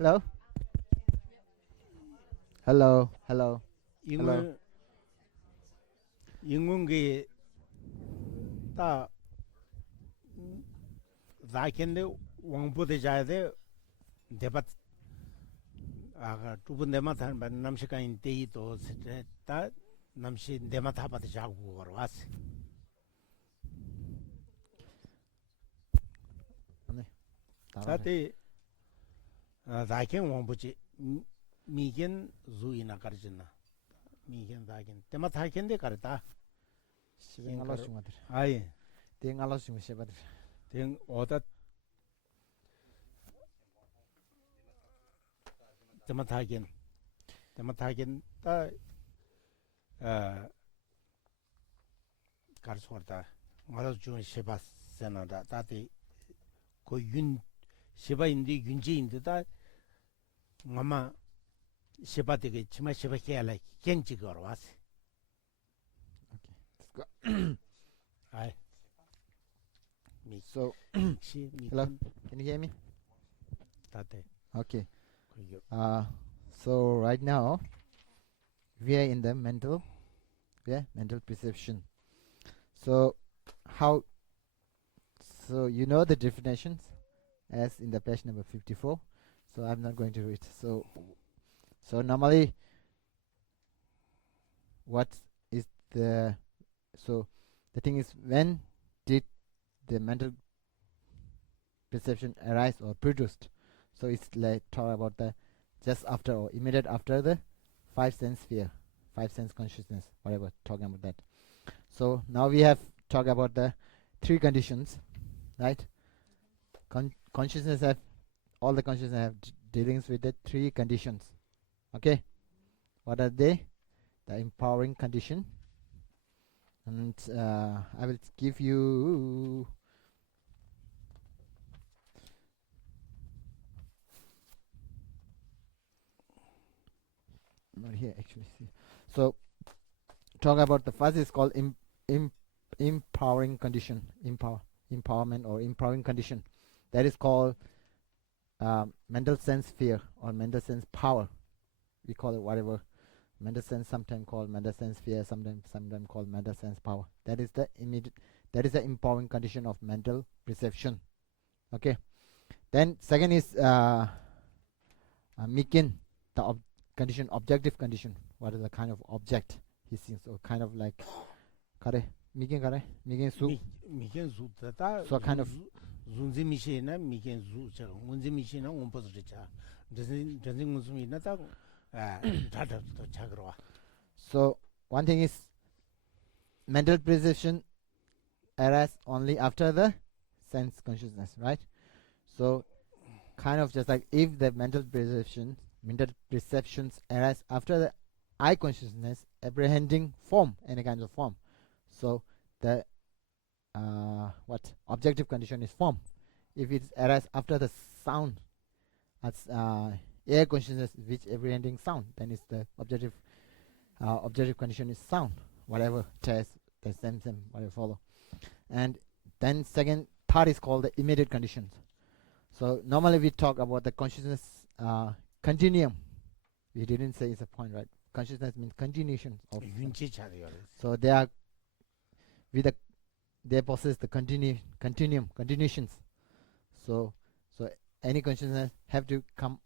Hello? Hello? Hello? Hello? 인군 인군기 다 자켄데 왕보대 자야데 데밭 아가 두분 데마탄 반 남시간 데이도 다 남시 데마타 바데 자고 걸어 왔어. 아니, 따라하래. 자데 자켄 왕보지 미겐 주이나 가르진나. 미겐 자켄 데마타 켄데 가르다. 시베 알아서 중하들. 아이 땡 알아서 중 시바들. 된 오다 데마타겐 다 가르소다 말아서 좀 시바 세나다 다디 그윤 시바인데 윤지인데다 아마 시바되게 치마 시바케야라 겐지 걸어 왔어. 아이 So, 시 hello? Can you hear me? 다데 Okay. 그게 So right now we are in the mental perception. So how? So you know the definitions as in the page number 54. So I'm not going to read. So normally, what is the so the thing is, when did the mental perception arise or produced? So it's like talk about the just after or immediate after the five sense sphere, five sense consciousness, whatever, talking about that. So now we have talked about the three conditions, right? Consciousness have all the consciousness have dealings with the three conditions. Okay, what are they? The empowering condition, and I will give you not here actually. So talk about the first is called empowering condition, empowerment or empowering condition. That is called mental sense sphere or mental sense power. We call it whatever. Mental sense, sometimes called mental sense sphere, sometimes called mental sense power. That is the immediate. That is the empowering condition of mental perception. Okay. Then second is Mikin, the condition, objective condition. What is the kind of object he sees? So kind of like kare Mikin su. 미겐 주다 So kind of zunzi 미시나 미겐 주자 문지 미시나 원포스자 전생 무슨이나 딱 다다 자그러와. so one thing is mental perception arises only after the sense consciousness, right? So kind of just like if the mental perceptions arise after the eye consciousness apprehending form, any kind of form. So the what objective condition is form. If it arises after the sound as air consciousness which apprehending sound, then it's the objective condition is sound, whatever test the same whatever follow. And then third is called the immediate conditions. So normally we talk about the consciousness continuum. We didn't say it's a point, right? Consciousness means continuation of. 윤지 자리요. So they are they possess the continuations. So any consciousness have to come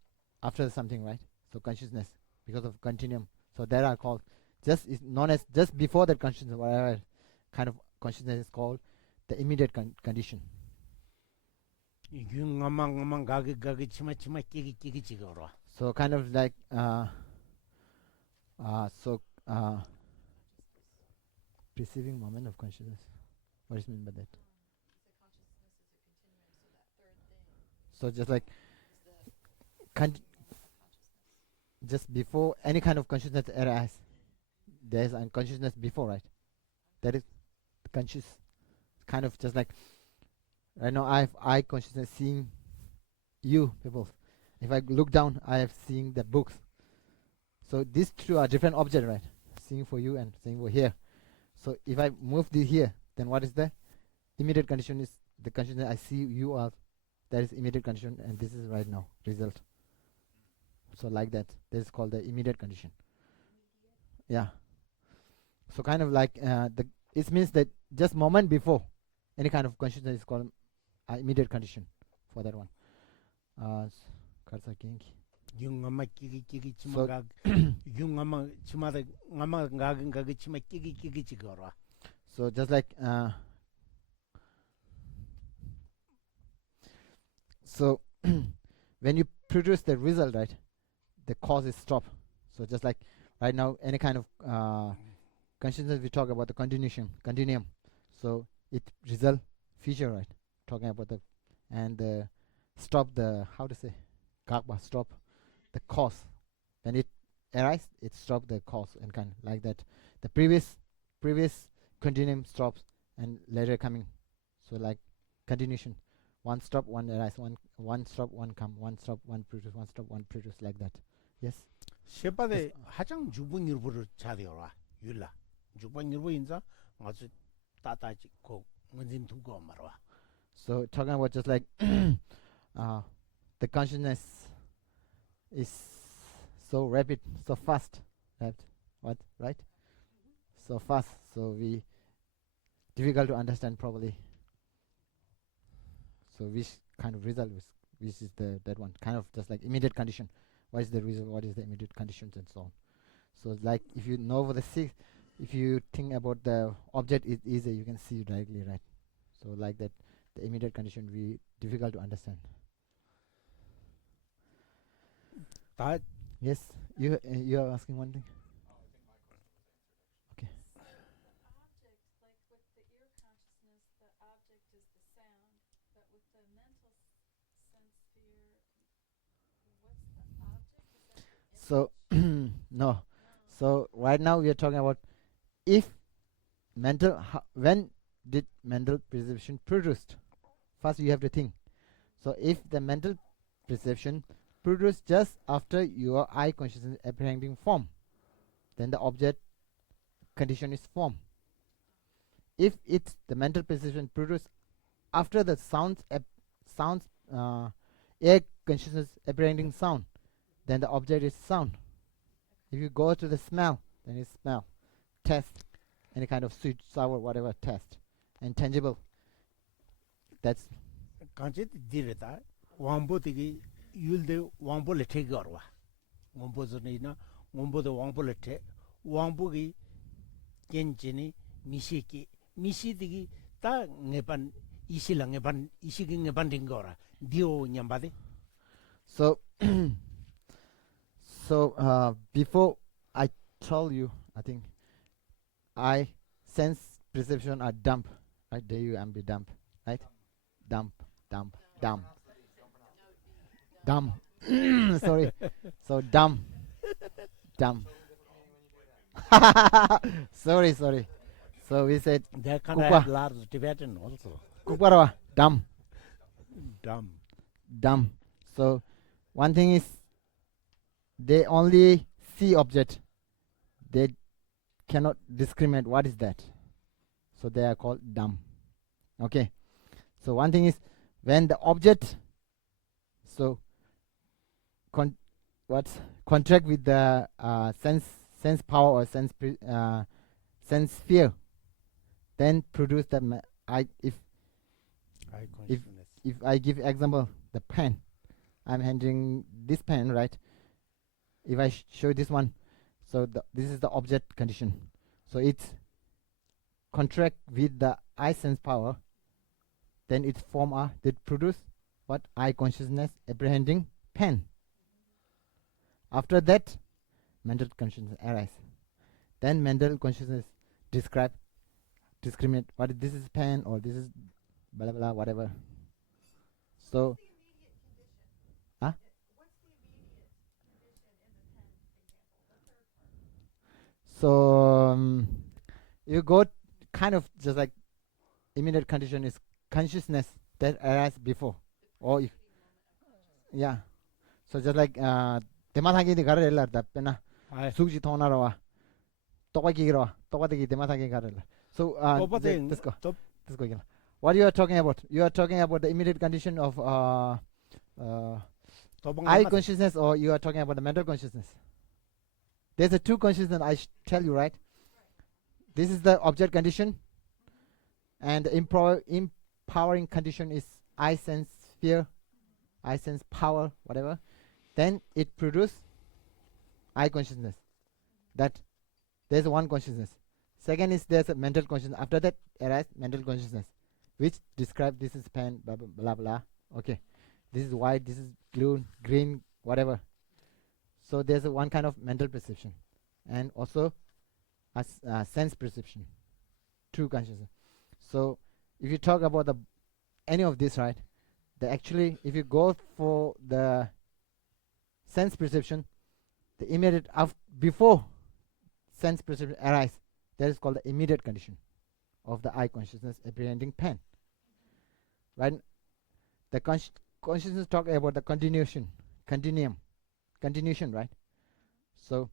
after something, right? So consciousness because of continuum. So that are called just is known as just before that consciousness, whatever kind of consciousness is called the immediate condition. 윤가망 가기 치마 끼기 지거라. So kind of like perceiving moment of consciousness. What is mean by that? So just like just before any kind of consciousness arises, there is unconsciousness before, right? That is conscious, kind of just like right now I have eye consciousness seeing you people. If I look down, I have seeing the books. So these two are different objects, right? Seeing for you and seeing for here. So if I move this here, then what is the immediate condition is the condition that I see you are. That is immediate condition, and this is right now result. So like that. This is called the immediate condition. Yeah. So kind of like the it means that just moment before any kind of consciousness is called immediate condition for that one. 융엄마 끼기 So 치마가 융엄마 치마다 엄마 가기 치마 끼기 지거라. so just like so when you produce the result, right, the cause is stop. So just like right now, any kind of consciousness, we talk about the continuum. So it result feature, right? Talking about the and stop the how to say, stop the cause. When it arises, it stop the cause and kind of like that. The previous continuum stops and later coming. So like continuation. One stop, one arise, one stop, one come, one stop, one produce, one stop, one produce, like that. Yes. 셰바데 하장 주분일부를 자대어라. 율라. 주분일부 인자 아주 따따지 고 문진 두고 말아. So talking about just like the consciousness is so rapid, so fast, right? What? Right? So fast, so we difficult to understand properly. So which kind of result which is that one kind of just like immediate condition. What is the result? What is the immediate conditions and so on. So like if you know for the six, if you think about the object is easy, you can see directly, right? So like that, the immediate condition we difficult to understand. 다 Yes, you are asking one thing. Okay. So no. So right now we are talking about if when did mental perception produced? First you have to think. So if the mental perception produced just after your eye consciousness apprehending form, then the object condition is form. If it's the mental perception produced after the air consciousness apprehending sound, then the object is sound. If you go to the smell, then it's smell. Taste, any kind of sweet, sour, whatever taste, and tangible. That's 간제 디르다. 왕보되기 율데 왕보를 태거와. 왕보즈니나 왕보도 왕보를 태. 왕보기 겐진이 미시디기 다 네반 이실랑 네반 이시기 네반 된 거라. 디오 냠바데. so. So before I told you, I think I sense perception are dump, right? D-U-M-B, dump, right? Dump. Sorry. So dumb. Sorry. So we said That kind of large Tibetan also. Kukwarwa, dumb. Dumb. So one thing is they only see object. They cannot discriminate what is that. So they are called dumb. Okay. So one thing is when the object contract with the sense power or sense sphere, then produce the if I give example, the pen, I'm handling this pen, right? If I show this one, so this is the object condition. So it's contract with the eye sense power, then it form that produce what? Eye consciousness apprehending pen. After that, mental consciousness arise. Then mental consciousness discriminate what this is pen or this is blah blah whatever. So so you go kind of just like immediate condition is consciousness that arises before, or if yeah. So just like dematagi de garela da pena sugji thonarawa tokagi dematagi garela. So let's go. What you are talking about? You are talking about the immediate condition of I consciousness, or you are talking about the mental consciousness? There's a two consciousness I tell you, right? This is the object condition, and the empowering condition is I sense fear, I sense power, whatever. Then it produces I consciousness. That there's one consciousness. Second is there's a mental consciousness. After that arises mental consciousness, which describe this is pen, blah blah blah blah. Okay, this is white, this is blue, green, whatever. So there's a one kind of mental perception, and also a sense perception, two consciousness. So if you talk about the any of this, right? The actually, if you go for the sense perception, the immediate before sense perception arises, that is called the immediate condition of the I consciousness apprehending pen. Right? The consciousness talk about the continuation, right? So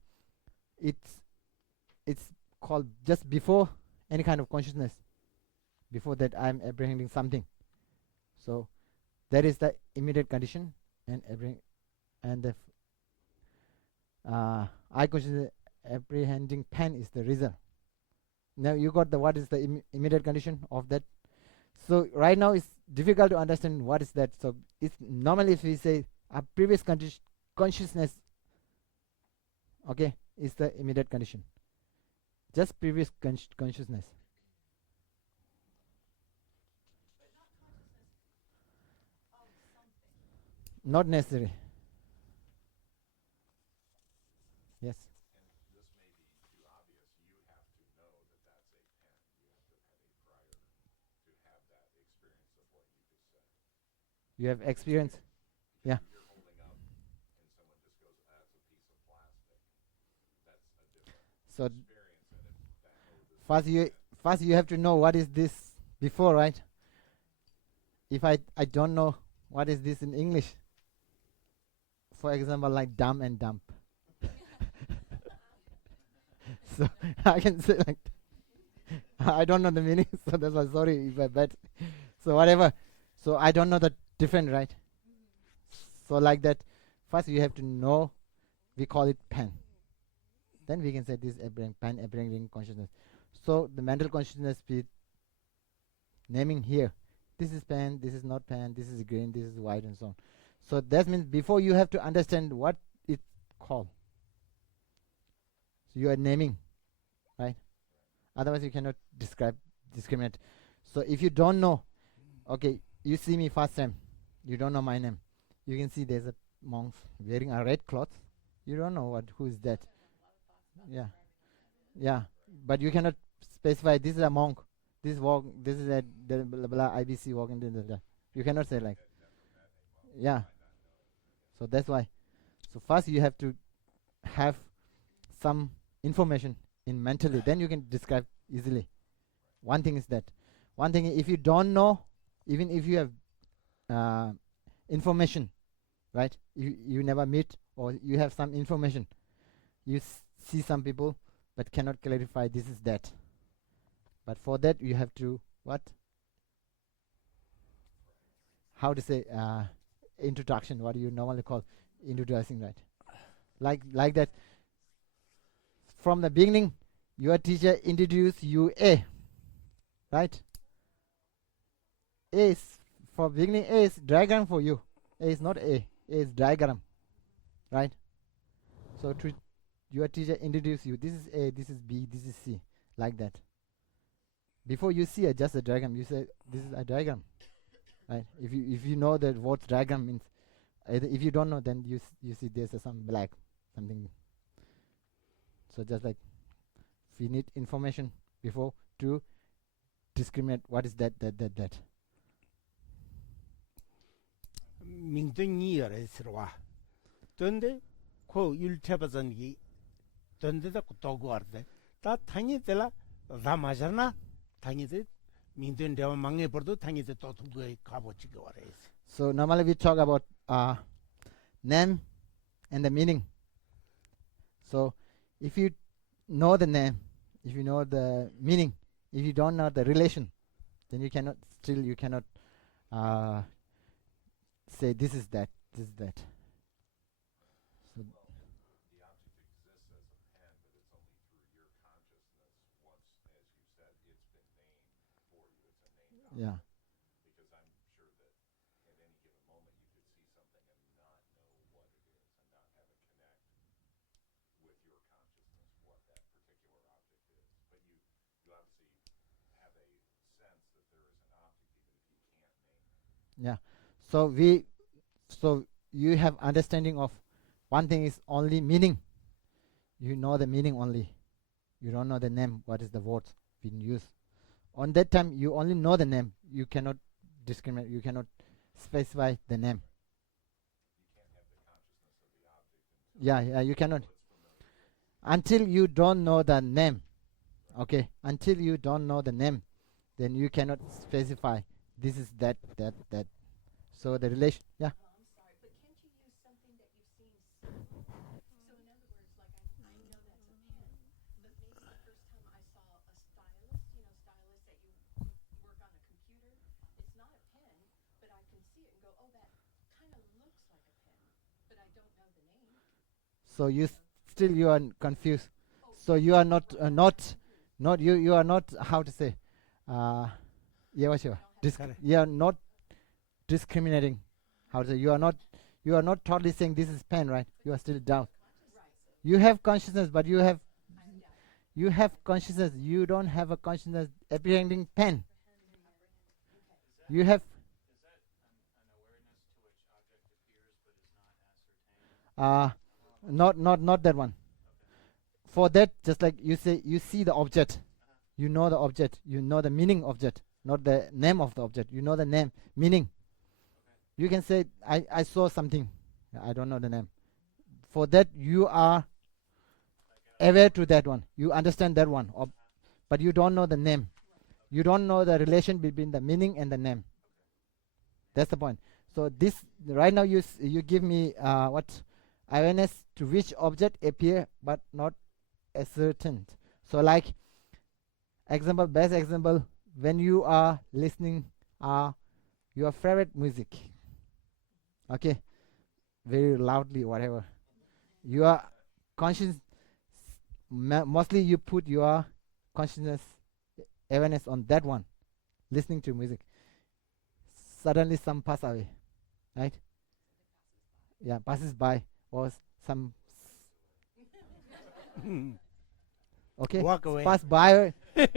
it's called just before any kind of consciousness. Before that, I'm apprehending something. So that is the immediate condition, and the I consciousness apprehending pen is the result. Now you got the what is the immediate condition of that. So right now it's difficult to understand what is that. So it's normally if we say a previous consciousness, okay, is the immediate condition. Just previous consciousness. Not necessary. Yes. You have experience. Yeah. So first you have to know what is this before, right? If I don't know what is this in English, for example, like dumb and dump. So I can say like I don't know the meaning, so that's why sorry if I bet. So whatever. So I don't know the different, right? So like that, first you have to know. We call it pen. Then we can say this pen apprehending consciousness. So the mental consciousness with naming here. This is pen. This is not pen. This is green. This is white, and so on. So that means before you have to understand what it's called. So you are naming, right? Otherwise you cannot discriminate. So if you don't know, okay, you see me first time, you don't know my name. You can see there's a monk wearing a red cloth. You don't know who is that. Yeah, yeah. But you cannot specify this is a monk. This is a blah, blah, blah, IBC walking. Blah, blah, blah. You cannot say like. Yeah. So that's why. So first you have to have some information in mentally. Then you can describe easily. One thing is that. One thing, if you don't know, even if you have information, right? You never meet, or you have some information. You see some people, but cannot clarify this is that. But for that, you have to what? How to say introduction? What do you normally call introducing, right? Like that. From the beginning, your teacher introduced you A, right? A is for beginning. A is diagram for you. A is not A. A is diagram, right? So your teacher introduce you. This is A. This is B. This is C. Like that. Before you see just a diagram, you say this is a diagram, right? If you know that what diagram means, if you don't know, then you see there's some black something. So just like we need information before to discriminate what is that. 민등이열에 있어와. donde ko 율체바전기 donde다 도구arde. 다 당이들라 라마잖아. 당이들 민등대와 망에 버도 당이들 또 두고에 가보지게 와래. So normally we talk about name and the meaning. So if you know the name, if you know the meaning, if you don't know the relation, then you cannot say this is that, this is that. So yeah. Yeah. So we so you have understanding of one thing is only meaning. You know the meaning only. You don't know the name. What is the words being used? On that time, you only know the name. You cannot discriminate. You cannot specify the name. Yeah, yeah. You cannot until you don't know the name. Okay. Until you don't know the name, then you cannot specify. This is that that that. So the relation. Yeah. So still you are confused. So you are not you are not how to say yeah what's your Correct. you are not discriminating how to say you are not totally saying this is pen, right? You are still doubt. You have consciousness, but you have consciousness. You don't have a consciousness apprehending pen. You have uh not that one. For that, just like you say, you see the object, you know the object, you know the meaning object, not the name of the object. You know the name, meaning. You can say, I saw something. I don't know the name. For that, you are aware to that one. You understand that one, but you don't know the name. You don't know the relation between the meaning and the name. That's the point. So this right now you give me what awareness to which object appear but not ascertained. So like example, best example, when you are listening your favorite music, okay, very loudly, whatever, you are conscious. Mostly you put your consciousness awareness on that one, listening to music. Suddenly some pass away, right? Yeah, passes by, or some okay Walk away. pass by,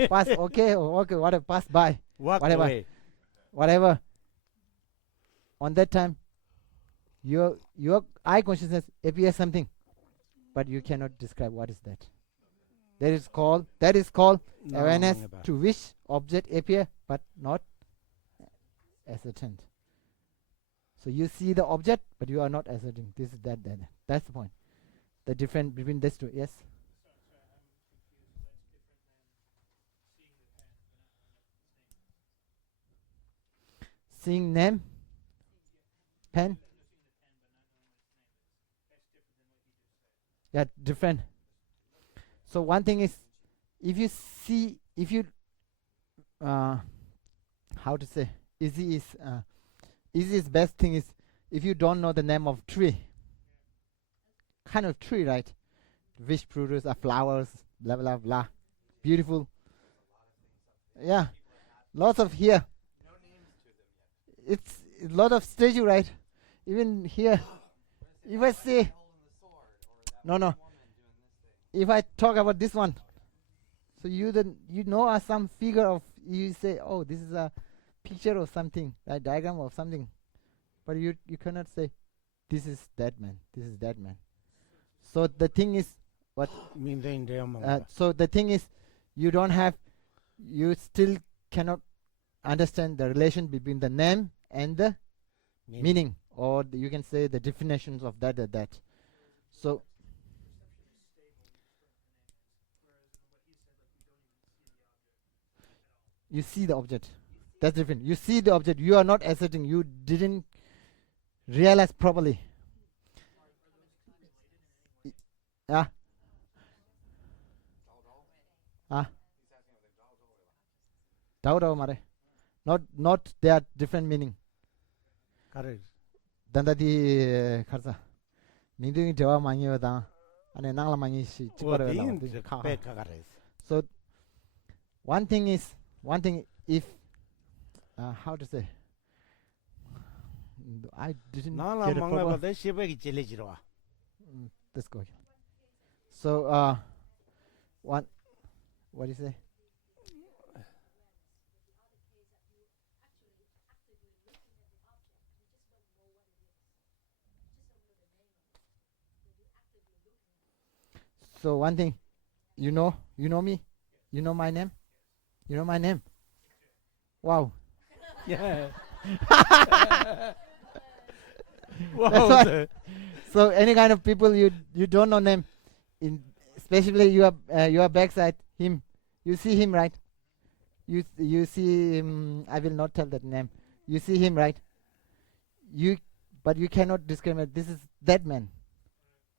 pass okay or okay whatever, pass by, Walk whatever away. whatever. On that time, your eye consciousness appears something, but you cannot describe what is that. That is called No, awareness Mangaba. to which object appear but not ascertained. So you see the object, but you are not ascertaining. This is that. That's the point. The difference between these two. Yes. Seeing name, pen. Yeah, different. So one thing is, if you how to say, easiest best thing is if you don't know the name of tree, kind of tree, right? Which produce are flowers, blah blah blah, beautiful. Yeah, lots of here. It's a lot of statue, right? Even here, if I say no, if I talk about this one, so you know some figure of, you say, oh, this is a picture of something, right? Diagram of something, but you cannot say this is that man, this is that man. So the thing is, what? Mean the Indriya Mangaba. So the thing is, you don't have, you still cannot understand the relation between the name and the meaning, or you can say the definitions of that. So you see the object. That's different. You see the object. You are not asserting. You didn't realize properly. Ah, ah. Doubt mare. Not they are different meaning. Correct. Dandati kharsa. 민둥이 저와 많이 오다. 안에 나라 많이 시 찍어라. So one thing if how to say I didn't 나라 get it proper. 망가봐도 시백이 찔레지러 와. Let's go. So what do you say? So one thing, you know me, you know my name, Wow. Yeah. That's why. So any kind of people you don't know name, especially your backside him, you see him, right? You see him. I will not tell that name. You see him, right? But you cannot discriminate. This is that man,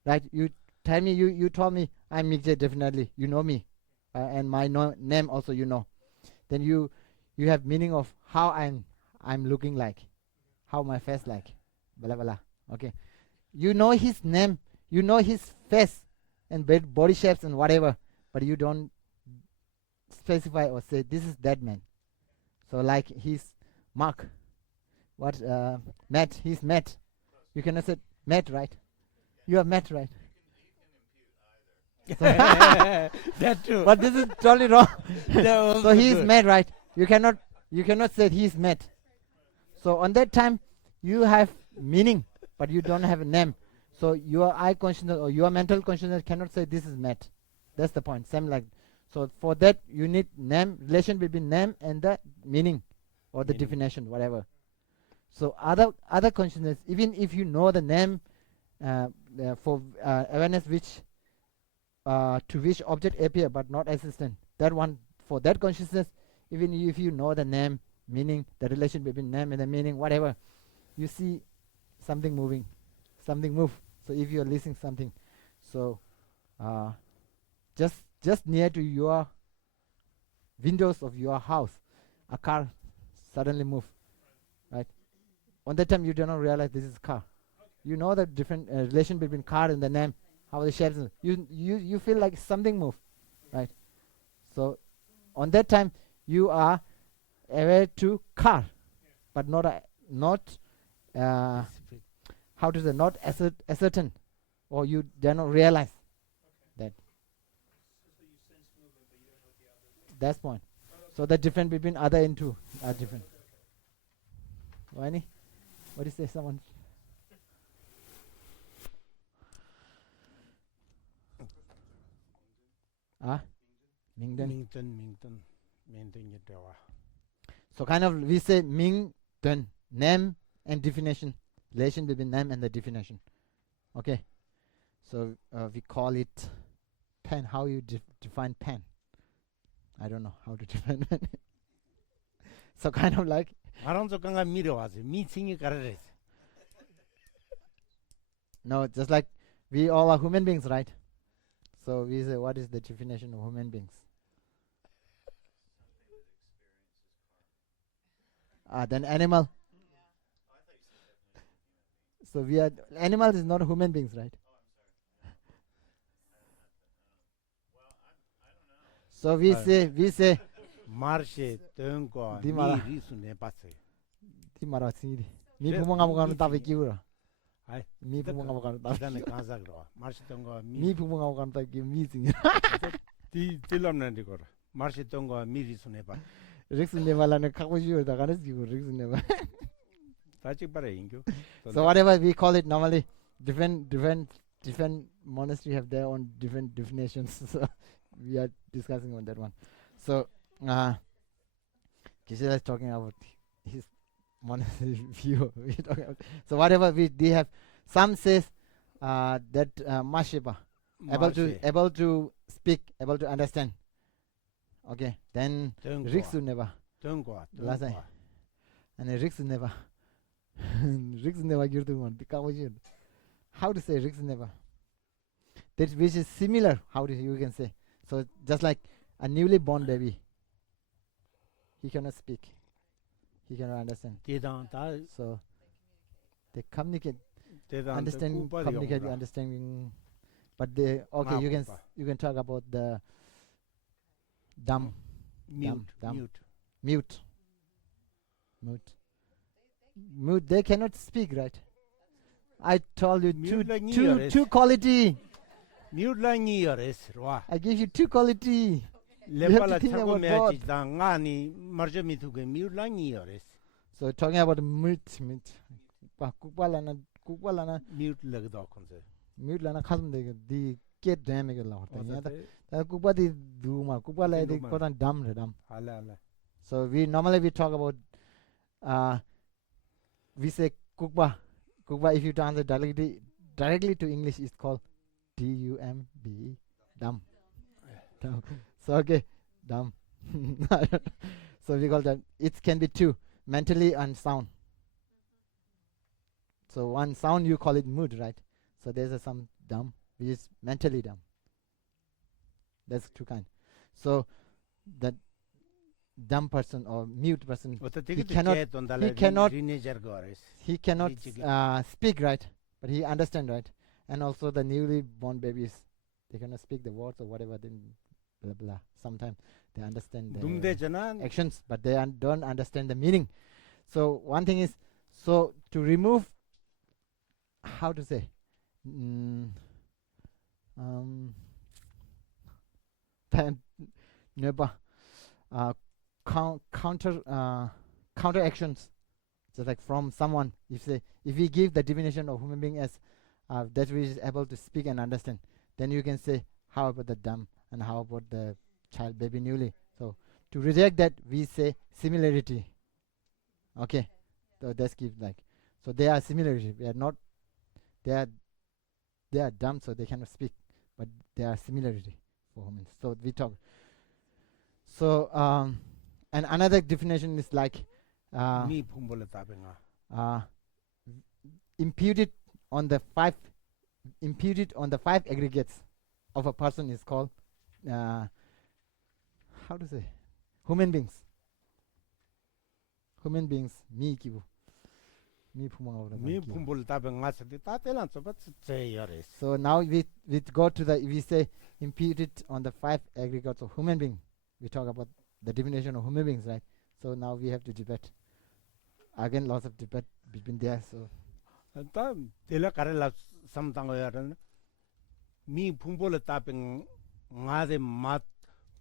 right? You tell me. You told me I'm Mikje, definitely. You know me, and my name also you know. Then you have meaning of how I'm looking like, how my face like, blah blah. Okay, you know his name, you know his face and body shapes and whatever, but you don't specify or say this is that man. So like he's Mark, what Matt, he's Matt. You cannot say Matt, right? You are Matt, right? That too. But this is totally wrong. So So he is Matt, right? You cannot say he is Matt. So on that time you have meaning, but you don't have a name. So your eye consciousness or your mental consciousness cannot say this is Matt. That's the point. Same like so. For that you need name, relation between name and the meaning or the Meaning. definition, whatever. So other consciousness, even if you know the name for awareness which to which object appear but not existent, that one for that consciousness, even if you know the name, meaning, the relation between name and the meaning, whatever, you see something moving, something move. So if you are listening something, so just near to your windows of your house, a car suddenly move, right? On that time you do not realize this is car. You know the different relation between car and the name, how the shapes. You feel like something move, right? So on that time you are aware to car, but not how to say, not ascertain, or you do not realize that. That's point. So the difference between other and two are different. Wani, what do you say? Someone. Mingden. Mingden dewa. So kind of we say Mingden, name and definition, relation between name and the definition. Okay. So we call it pen. How you define pen? I don't know how to define pen. So kind of like 아랑족강가 미려와서 미팅이 가르래. no, just like we all are human beings, right? So we say, what is the definition of human beings? Then animal. So we are animals is not human beings, right? So we say 마르시 던과 네 말아. 미리수네 봤어요. di mara singiri mi Je- phumanga mukano mi tabe tingi. kiura 아이, mi phumanga mukano tabe 기단에 간사그러. 마르시 던과 mi phumanga mukano tabe ki mi singi 딜럼는데 거라. 마르시 던과 미리수네 봐. riksu nevala ne kako shiyo da ganes ki riksu neva. 다직 바래 인교. So whatever we call it normally, different monastery have their own different definitions. So we are discussing on that one. So Gisela is talking about his monastery view. We talking about, so whatever they have, some says that Mashipa able to speak, able to understand. Okay, then Riksu never. 던과 Last time. And Riksu never. Riksu never give to one. How to say Riksu never? That which is similar. How do you can say? So just like a newly born baby, he cannot speak, he cannot understand. 디당 다 So they communicate. understanding, communicating, understanding. But the okay, you can talk about the dumb, mute. mute. They cannot speak, right? I told you two quality. Mute lang years, wa. I give you two quality. Lepala chago me ngani marje mituge mute lang years. So talking about mute. Kukpala na mute lagda konse. Mute lana khasm de di get damage la horta ya ta kukpa di duma kukpa la di kodan dam. Hala. So we normally talk about we say kukpa if you translate directly to English it's called D-U-M-B, dumb. So okay, dumb. So we call that, it can be two, mentally and sound. So one sound you call it mood, right? So there's some dumb, which is mentally dumb. That's two kind. So that dumb person or mute person, he cannot speak, right? But he understand, right? And also the newly born babies, they cannot speak the words or whatever, then blah blah. Sometimes they understand the actions, but they don't understand the meaning. So one thing is, so to remove, how to say, counter actions. So like from someone, if we give the definition of human being as that which is able to speak and understand, then you can say how about the dumb and how about the child baby newly. So to reject that, we say similarity. Okay, so that's give like, so they are similarity. We are not, they are dumb, so they cannot speak, but they are similarity for humans. So we talk. So and another definition is like imputed on the five aggregates of a person is called how to say, human beings. Me kibu. So now we go to we say imputed on the five aggregates of human being. We talk about the definition of human beings, right? So now we have to debate. Again, lots of debate between there. So mi pumbol taping ngade mat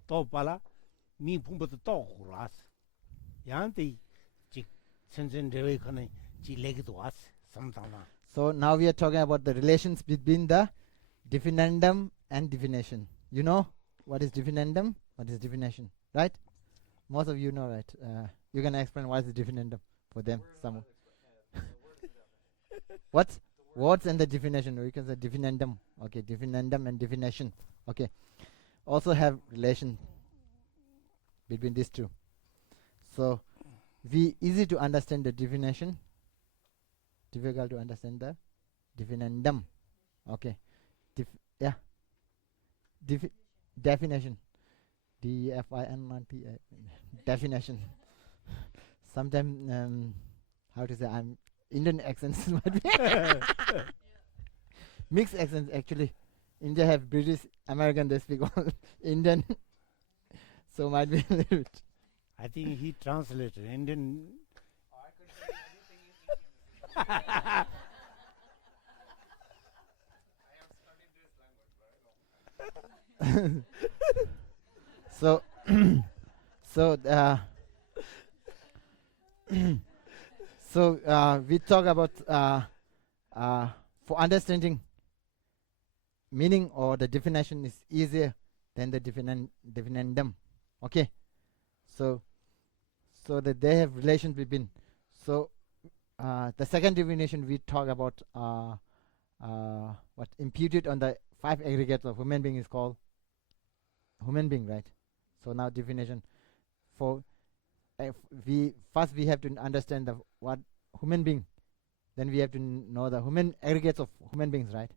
topala mi pumbo to huras yanti chik sensen dewe khane chi leg to as samtana. So now we are talking about the relations between the definiendum and definition. You know what is definiendum? What is definition? Right? Most of you know, right? You can explain what is the definiendum for them. Some. What? Words and the definition. We can say definiendum. Okay, definiendum and definition. Okay. Also have relation between these two. So we easy to understand the definition. Difficult to understand the definiendum. Okay. Definition. D-F-I-N-N-T. Definition. Sometimes how to say, I'm Indian accents might be mixed accents actually. India have British, American, they speak all Indian. So might be a little bit. I think he translated Indian. I could say anything in English. I have studied this language very long time. So we talk about for understanding meaning or the definition is easier than the definiendum. Okay, so that they have relations between. So the second definition we talk about what imputed on the five aggregates of human being is called human being, right? So now definition for we have to understand the what human being, then we have to know the human aggregates of human beings, right?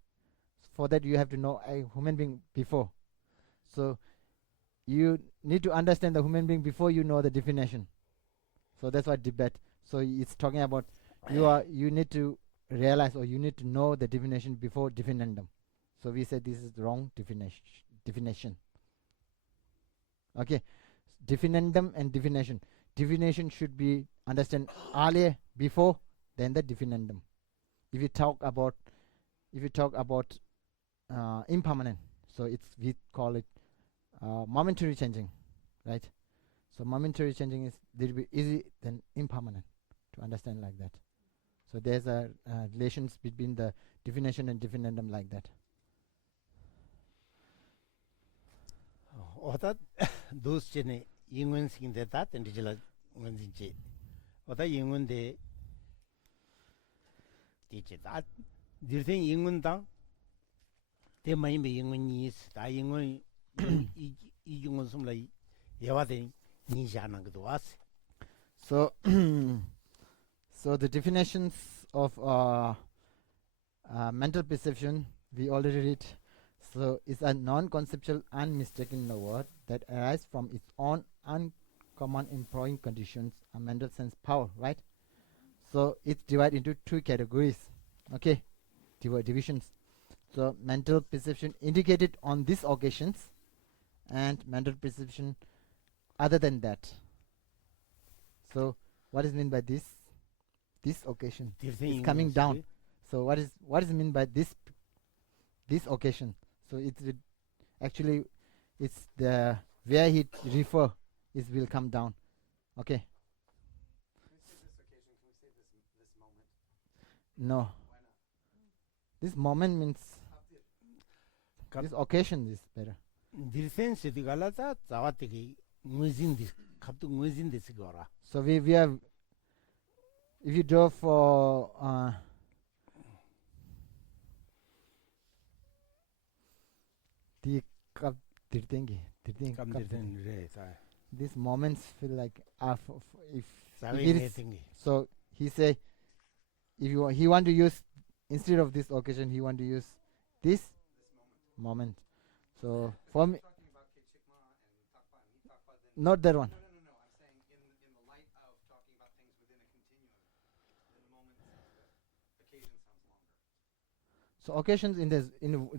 For that you have to know a human being before. So you need to understand the human being before you know the definition. So that's why debate. So it's talking about you need to realize or you need to know the definition before definiendum. So we say this is the wrong definition. Okay, definiendum and definition. Definition should be understand earlier before then the definiendum. If you talk about impermanent, so we call it momentary changing, right? So momentary changing is little bit easy than impermanent to understand like that. So there's a relations between the definition and definiendum like that. 어다 those 전에 영원 생긴데다 던지라 원진지 어다 영원데 디지다 디르생 영원당 대마이메 영원이 다 영원 이 영원 숨라 예와데 니샤는 것도 왔어. So so the definitions of mental perception we already read. So it's a non-conceptual unmistaken word that arises from its own uncommon employing conditions, a mental sense power, right? So it's divided into two categories, okay? Divisions. So mental perception indicated on these occasions and mental perception other than that. So what is meant by this occasion? It's coming down. So what is meant by this occasion? So it's actually it's the where he refer is will come down. Okay. Can we say this occasion? Can we say this moment? No. Why not? This moment means this occasion is better. 디르생 시디갈라자 자와티기 무진디 갑도 무진디스 거라. So we have if you draw for the cup dirtengi these moments feel like if it is, so he say if he want to use instead of this occasion he want to use this moment. So for me Talking about Kechikma and Takpa and Mitakpa, then not that one. no. I'm saying in the light of talking about things within a continuum, then the moment occasion sounds longer. So occasions in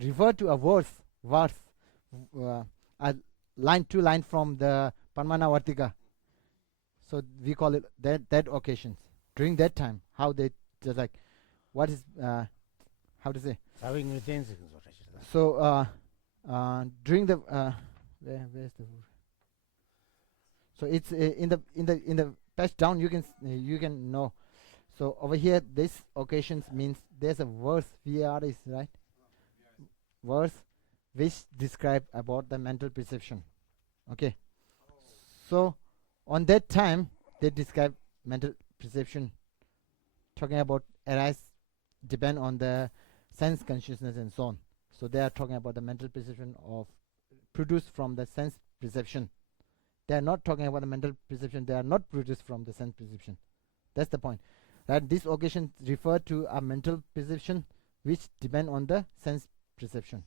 refer to a verse a line from the Parmana Vartika. So we call it that occasions. During that time, how they just like what is how to say? So during the where's the word? So it's in the patch down you can know. So over here this occasions means there's a verse VAR is right verse which describe about the mental perception. Okay. So on that time they describe mental perception talking about arise depend on the sense consciousness and so on. So they are talking about the mental perception of produced from the sense perception. They are not talking about the mental perception. They are not produced from the sense perception. That's the point. That this occasion refer to a mental perception which depend on the sense perception.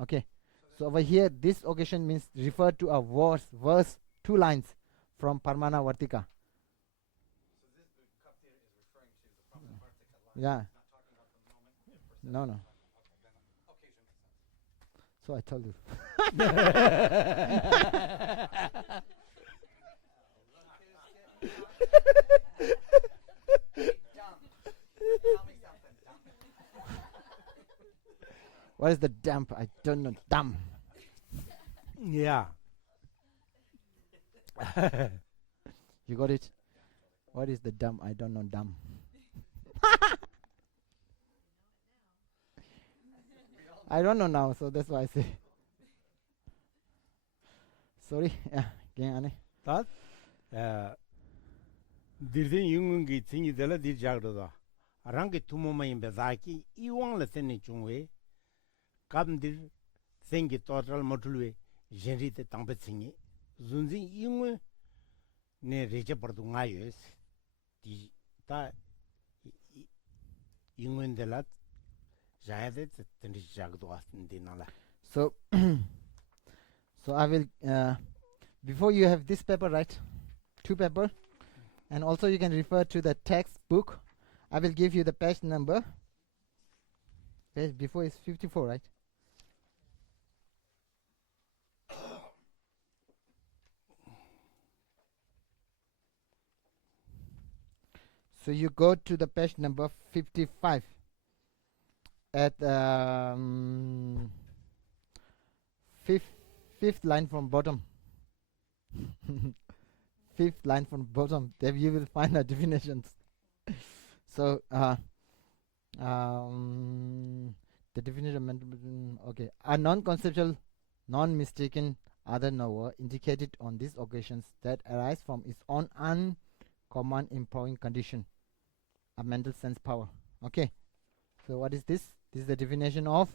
Okay. So over here, this occasion means refer to a verse, 2 lines from Parmana Vartika. So this the cup there is referring to the Brahmavartika line. Yeah. It's not talking about the moment. No. Okay, then occasion makes sense. So I told you. Tell me something, dumb. What is the dump? I don't know. Dumb. Yeah. You got it? What is the dumb? I don't know. Dumb. I don't know now, so that's why I say. Sorry. Yeah. 다 디르든 용은기 징이들라 디자그러다 아랑게 투모마인 베자키 이왕라 텐니 중웨 감들 생기 토탈 모틀웨 젠리테 땅베칭이 준진 용은 네 레제 버둥아요스 디다 용은들라 자야데 텐디 자그도 왔는데나라. So I will before you have this paper, right? 2 paper, and also you can refer to the textbook. I will give you the page number. Page before is 54, right? So you go to the page number 55 at fifth line from bottom. Fifth line from bottom. There you will find the definitions. So the definition of mental, okay, a non-conceptual, non-mistaken other knower indicated on these occasions that arise from its own uncommon empowering condition, a mental sense power. Okay, so what is this? This is the definition of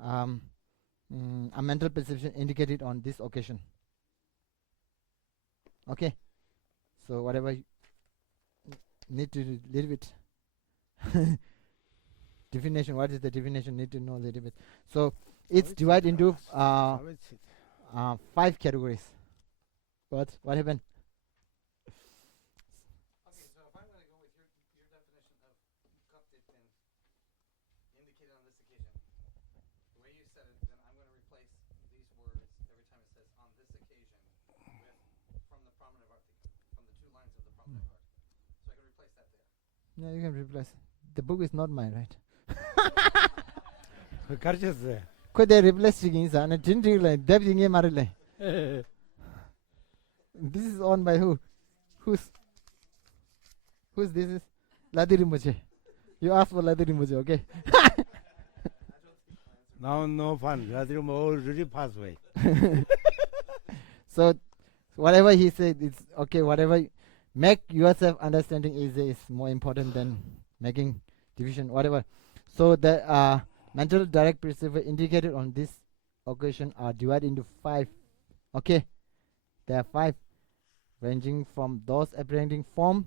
a mental perception indicated on this occasion. Okay, so whatever you need to little bit definition. What is the definition? Need to know a little bit. So it's divided into 5 categories. What happened? Okay, so if I'm going to go with your definition of gupted and indicated on this occasion, the way you said it, then I'm going to replace these words every time it says on this occasion with from the prominent article, from the 2 lines of the prominent article. So I can replace that there. Yeah, you can replace. The book is not mine, right? 가르쳤어요. Could they replace chickens and a ginger line? This is owned by who? Who's this is? Ladirimuche. You asked for Ladirimuche, okay? Now no fun. 가지고 already passed away. So whatever he said, it's okay. Whatever, make yourself understanding is more important than making division. Whatever. So the mental direct perceiver indicated on this occasion are divided into 5. Okay, there are 5, ranging from those apprehending form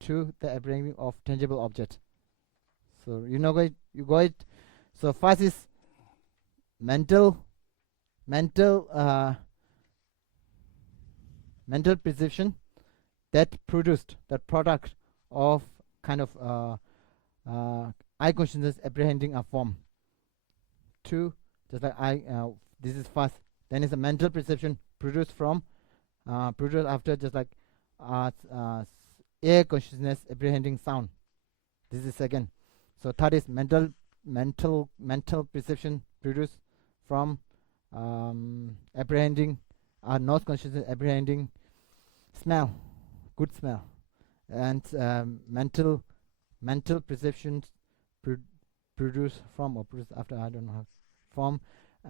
to the apprehending of tangible object. So you got it. So first is mental perception that produced the product of kind of eye consciousness apprehending a form. 2, just like this is first. Then is a mental perception produced after, just like air consciousness apprehending sound. This is second. So third is mental perception produced from apprehending nose consciousness apprehending smell, good smell, and mental perceptions produce from or produce after, I don't know how, from,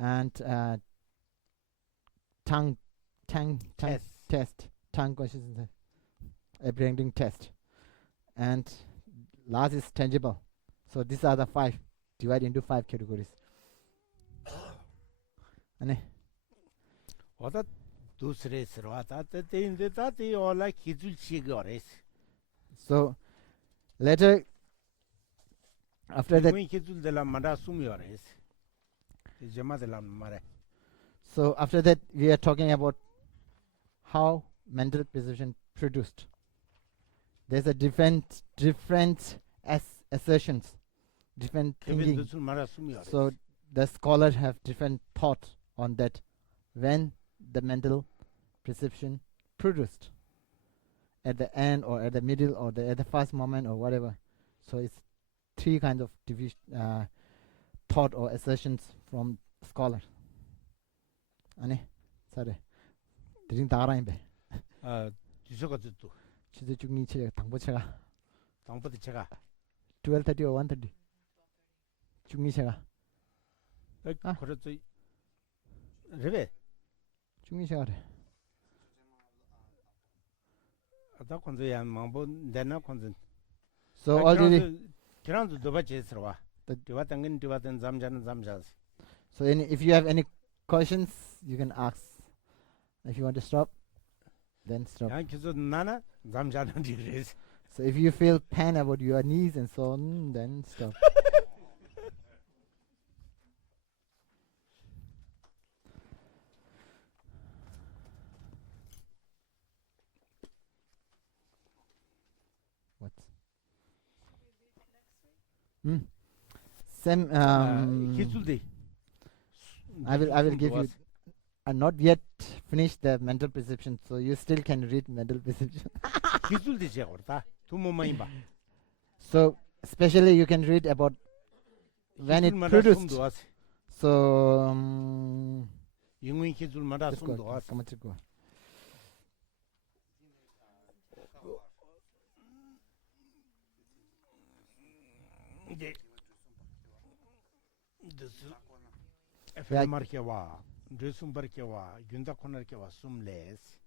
and tongue test, tongue consciousness apprehending test, and last is tangible. So these are the 5, divided into 5 categories. And 어다 두스레스로 왔다 때인데 다티 올라 기술치가 어레스. so later after that, 기술들라 마다 숨이 어레스. 제마들라 마레. so after that we are talking about how mental perception produced. There's a different assertions, different thinking. So the scholars have different thoughts on that when the mental perception produced at the end or at the middle or at the first moment or whatever. So it's 3 kinds of thought or assertions from scholars. 아니, sorry. 드링 다라인데. 주소가 또 주제 중립체 당보체가 당부터 제가 12:30 or 1:30. 중립체가 그래도 레베 중립체가래. 아다 건조야 망보 내나 건조. So already. 그런도 더 받지스러 와. 디와 당근 디와든 잠자는 잠자스. So if you have any questions, you can ask. If you want to stop, then stop. 야 계속 나나 잠자는 디레스. So if you feel pain about your knees and so on, then stop. What? Same. 기술대 I will give you. Not yet finished the mental perception, so you still can read mental perception. 기술대 제가 그렇다 두모만 봐 So especially you can read about when it 기술마다 produced. 숨도 왔어 So 영웅 기술마다 let's go. 숨도 왔어 Come on, let's go. 이제 Yeah. 에펠마르케와 르숨바르케와 윤다코나르케와 숨레스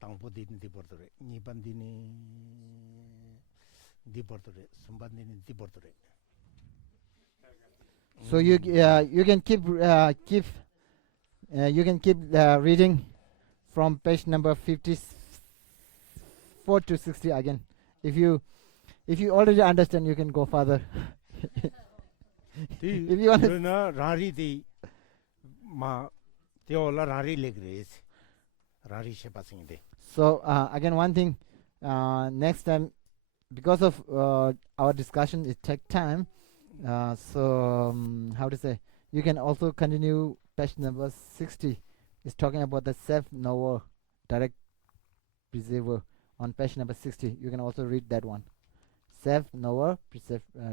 당보디는 디버더레 니반디니 디버더레 숨반디니 디버더레 So you can keep you can keep reading from page number 54 to 60 again. If you already understand, you can go further. If you want to, 나 라리디 마 테올라 라리 레그레스 라리 셰바싱데 so again one thing, next time, because of our discussion, it take time. So how to say? You can also continue page number 60. It's talking about the self-knower, direct perceiver. On page number 60, you can also read that one. Self-knower,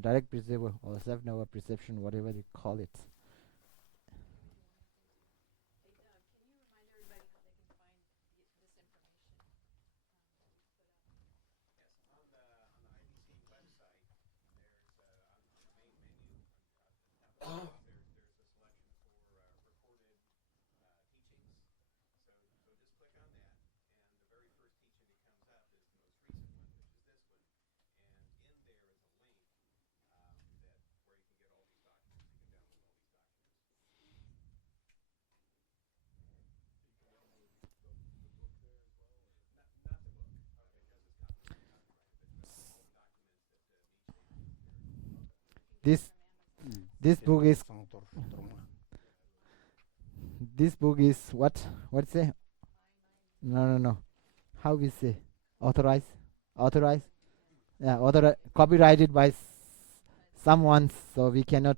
direct perceiver, or self-knower perception, whatever you call it. This book is what say? No. How we say? Authorized. Yeah, copyrighted by someone, so we cannot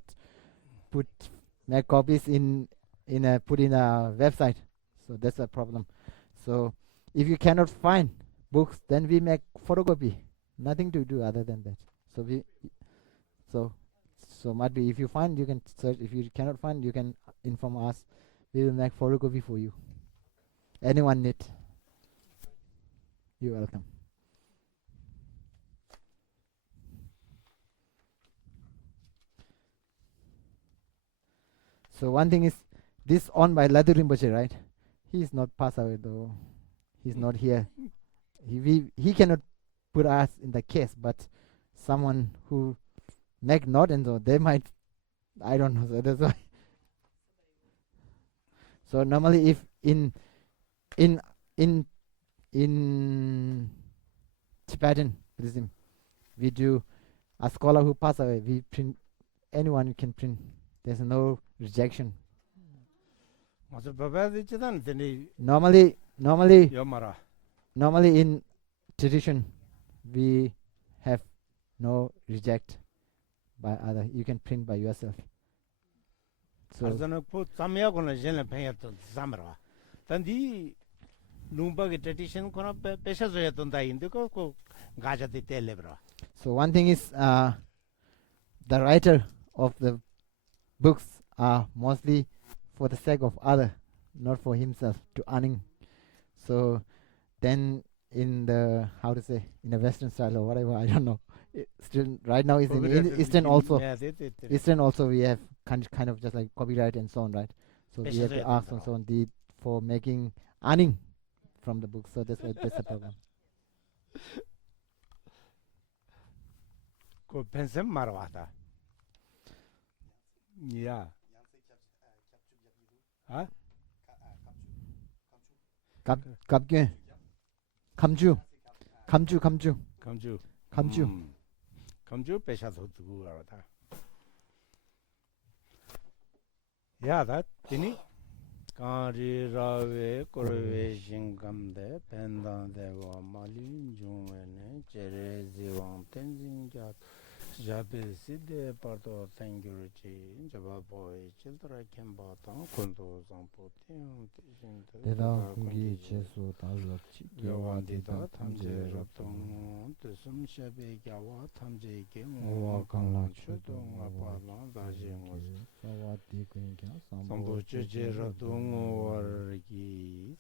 make copies put in a website. So that's a problem. So if you cannot find books, then we make photocopy. Nothing to do other than that. So might be if you find, you can search. If you cannot find, you can inform us. We will make photocopy for you. Anyone need? You're welcome. So one thing is, this owned by Ladu Rinpoche, right? He is not passed away though. He's not here. He cannot put us in the case, but someone who make note and so they might, I don't know. So that's why. So normally, if in Tibetan Buddhism, we do a scholar who passed away. We print anyone can print. There's no rejection. Normally in tradition, we have no reject by other. You can print by yourself. So so one thing is, the writer of the books are mostly for the sake of other, not for himself, to earning. So then in the, how to say, in the Western style or whatever, I don't know. Still right now is in Eastern also. Eastern also we have kind of just like copyright and so on, right? So we have to ask and so on for making earning from the book. So that's why that's a problem. Yeah. Huh? 감주 감주 빼셔도 두고 알아다. 야, 다 되니? 가리라웨 꼬르웨 신감데 벤단데고 말린 중에네 제레지왕 텐징자 자베시데 파도 땡겨지 자바보이 질드라 캠바타 콘도 상포팅 티신데 대다 공기 제수 다르지 여완디다 탐제라동 뜻음샤베 야와 탐제게 오와 모와 강라 강라 추동 추동 아빠나 다지모 사와디 그냥 삼보제제라동 오와르기